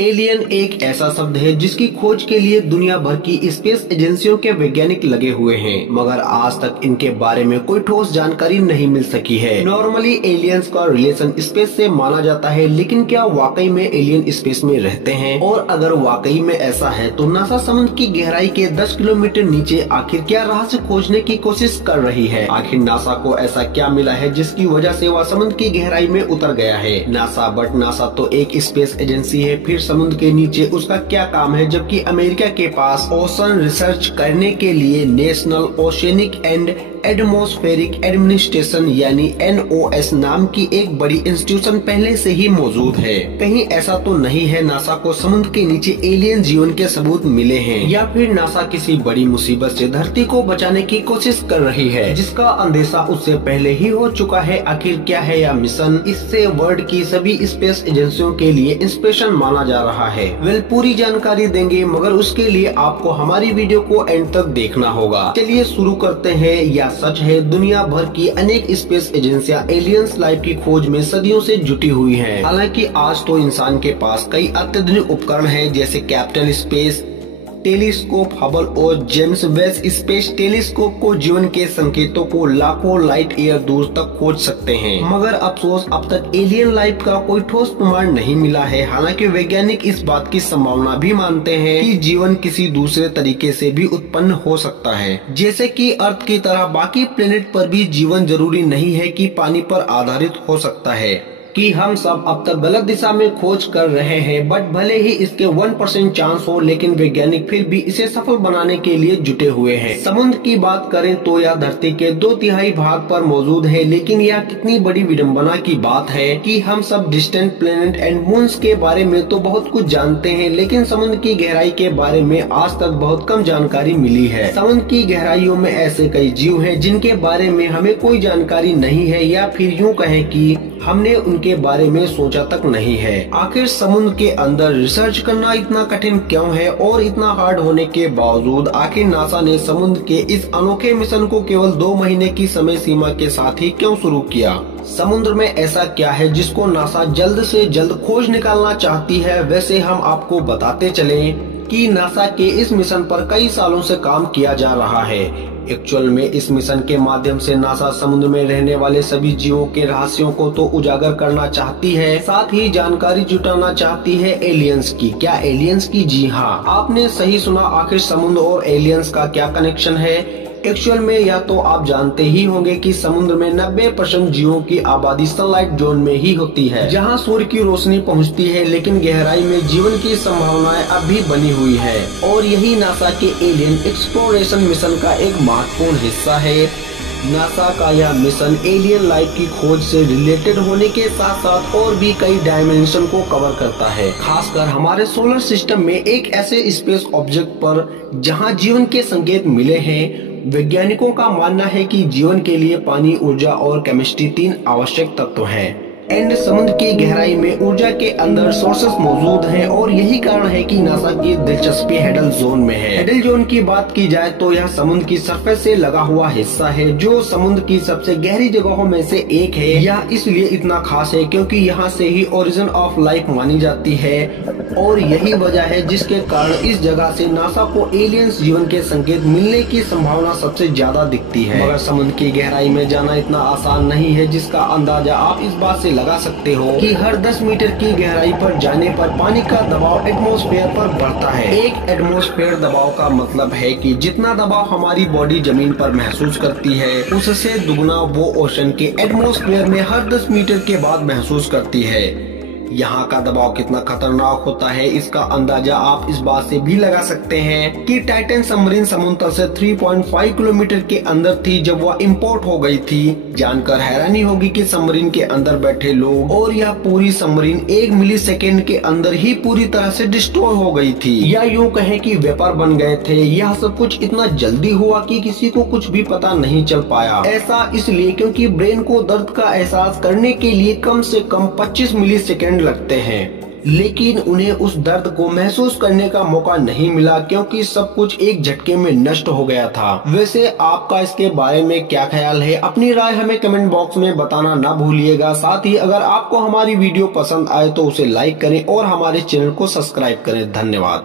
Alien एक ऐसा शब्द है जिसकी खोज के लिए दुनिया भर की स्पेस एजेंसियों के वैज्ञानिक लगे हुए हैं, मगर आज तक इनके बारे में कोई ठोस जानकारी नहीं मिल सकी है। नॉर्मली एलियंस का रिलेशन स्पेस से माना जाता है, लेकिन क्या वाकई में एलियन स्पेस में रहते हैं? और अगर वाकई में ऐसा है तो नासा समुद्र की गहराई के 10 किलोमीटर नीचे आखिर क्या रहस्य खोजने की कोशिश कर रही है? आखिर नासा को ऐसा क्या मिला है जिसकी वजह से वह समुद्र की गहराई में उतर गया है? नासा तो एक स्पेस एजेंसी है, फिर समुद्र के नीचे उसका क्या काम है? जबकि अमेरिका के पास ओशन रिसर्च करने के लिए national oceanic and atmospheric administration यानी NOS नाम की एक बड़ी इंस्टीट्यूशन पहले से ही मौजूद है। कहीं ऐसा तो नहीं है नासा को समुद्र के नीचे एलियन जीवन के सबूत मिले हैं, या फिर नासा किसी बड़ी मुसीबत से धरती को बचाने की कोशिश कर रही है जिसका अंदेशा उससे पहले ही हो चुका है? आखिर क्या है यह मिशन? इससे वर्ल्ड की सभी स्पेस एजेंसियों के लिए इंस्पिरेशन माना जा रहा है। पूरी जानकारी देंगे, मगर उसके लिए आपको हमारी वीडियो को एंड तक देखना होगा। चलिए शुरू करते हैं। या सच है, दुनिया भर की अनेक स्पेस एजेंसियां एलियंस लाइफ की खोज में सदियों से जुटी हुई हैं। हालांकि आज तो इंसान के पास कई अत्याधुनिक उपकरण हैं, जैसे कैपिटल स्पेस टेलीस्कोप, हबल और जेम्स वेब स्पेस टेलीस्कोप को जीवन के संकेतों को लाखों लाइट ईयर दूर तक खोज सकते हैं। मगर अफसोस, अब तक एलियन लाइफ का कोई ठोस प्रमाण नहीं मिला है। हालांकि वैज्ञानिक इस बात की संभावना भी मानते हैं कि जीवन किसी दूसरे तरीके से भी उत्पन्न हो सकता है, जैसे कि अर्थ की तरह बाकी प्लेनेट पर भी जीवन जरूरी नहीं है कि पानी पर आधारित हो सकता है। कि हम सब अब तक गलत दिशा में खोज कर रहे हैं, बट भले ही इसके 1% चांस हो, लेकिन वैज्ञानिक फिर भी इसे सफल बनाने के लिए जुटे हुए हैं। समुद्र की बात करें तो यह धरती के 2/3 भाग पर मौजूद है, लेकिन यह कितनी बड़ी विडंबना की बात है कि हम सब डिस्टेंट प्लेनेट एंड मून्स के बारे में तो बहुत कुछ जानते हैं, लेकिन समुद्र की गहराई के बारे में आज तक बहुत कम जानकारी मिली है। समुद्र की गहराइयों में ऐसे कई जीव हैं जिनके बारे में हमें कोई जानकारी नहीं है, या फिर यूँ कहें कि हमने उनके बारे में सोचा तक नहीं है। आखिर समुद्र के अंदर रिसर्च करना इतना कठिन क्यों है? और इतना हार्ड होने के बावजूद आखिर नासा ने समुद्र के इस अनोखे मिशन को केवल 2 महीने की समय सीमा के साथ ही क्यों शुरू किया? समुद्र में ऐसा क्या है जिसको नासा जल्द से जल्द खोज निकालना चाहती है? वैसे हम आपको बताते चलें कि नासा के इस मिशन पर कई सालों से काम किया जा रहा है। एक्चुअल में इस मिशन के माध्यम से नासा समुद्र में रहने वाले सभी जीवों के रहस्यों को तो उजागर करना चाहती है, साथ ही जानकारी जुटाना चाहती है एलियंस की। क्या एलियंस की? जी हाँ, आपने सही सुना। आखिर समुद्र और एलियंस का क्या कनेक्शन है? एक्चुअल में या तो आप जानते ही होंगे कि समुद्र में 90% जीवों की आबादी सनलाइट जोन में ही होती है, जहां सूर्य की रोशनी पहुंचती है, लेकिन गहराई में जीवन की संभावनाएं अब भी बनी हुई है। और यही नासा के एलियन एक्सप्लोरेशन मिशन का एक महत्वपूर्ण हिस्सा है। नासा का यह मिशन एलियन लाइफ की खोज से रिलेटेड होने के साथ साथ और भी कई डायमेंशन को कवर करता है, खासकर हमारे सोलर सिस्टम में एक ऐसे स्पेस ऑब्जेक्ट पर जहां जीवन के संकेत मिले हैं। वैज्ञानिकों का मानना है कि जीवन के लिए पानी, ऊर्जा और केमिस्ट्री 3 आवश्यक तत्व हैं। एंड समुद्र की गहराई में ऊर्जा के अंदर सोर्सेस मौजूद हैं, और यही कारण है कि नासा की दिलचस्पी हेडल जोन में है। हेडल जोन की बात की जाए तो यह समुद्र की सरफेस से लगा हुआ हिस्सा है, जो समुद्र की सबसे गहरी जगहों में से एक है। यह इसलिए इतना खास है क्योंकि यहाँ से ही ओरिजिन ऑफ लाइफ मानी जाती है, और यही वजह है जिसके कारण इस जगह से नासा को एलियंस जीवन के संकेत मिलने की संभावना सबसे ज्यादा दिखती है। मगर समुद्र की गहराई में जाना इतना आसान नहीं है, जिसका अंदाजा आप इस बात से लगा सकते हो कि हर 10 मीटर की गहराई पर जाने पर पानी का दबाव एटमॉस्फेयर पर बढ़ता है। एक एटमॉस्फेयर दबाव का मतलब है कि जितना दबाव हमारी बॉडी जमीन पर महसूस करती है, उससे दुगना वो ओशन के एटमॉस्फेयर में हर 10 मीटर के बाद महसूस करती है। यहाँ का दबाव कितना खतरनाक होता है, इसका अंदाजा आप इस बात से भी लगा सकते हैं कि टाइटन सबमरीन समुद्र तल से 3.5 किलोमीटर के अंदर थी जब वह इंपोर्ट हो गई थी। जानकर हैरानी होगी कि सबमरीन के अंदर बैठे लोग और यह पूरी सबमरीन 1 मिलीसेकेंड के अंदर ही पूरी तरह से डिस्ट्रॉय हो गई थी, या यूँ कहें कि वेपर बन गए थे। यह सब कुछ इतना जल्दी हुआ कि किसी को कुछ भी पता नहीं चल पाया। ऐसा इसलिए क्योंकि ब्रेन को दर्द का एहसास करने के लिए कम से कम 25 मिलीसेकेंड लगते हैं। लेकिन उन्हें उस दर्द को महसूस करने का मौका नहीं मिला क्योंकि सब कुछ एक झटके में नष्ट हो गया था। वैसे आपका इसके बारे में क्या ख्याल है? अपनी राय हमें कमेंट बॉक्स में बताना ना भूलिएगा। साथ ही अगर आपको हमारी वीडियो पसंद आए तो उसे लाइक करें और हमारे चैनल को सब्सक्राइब करें। धन्यवाद।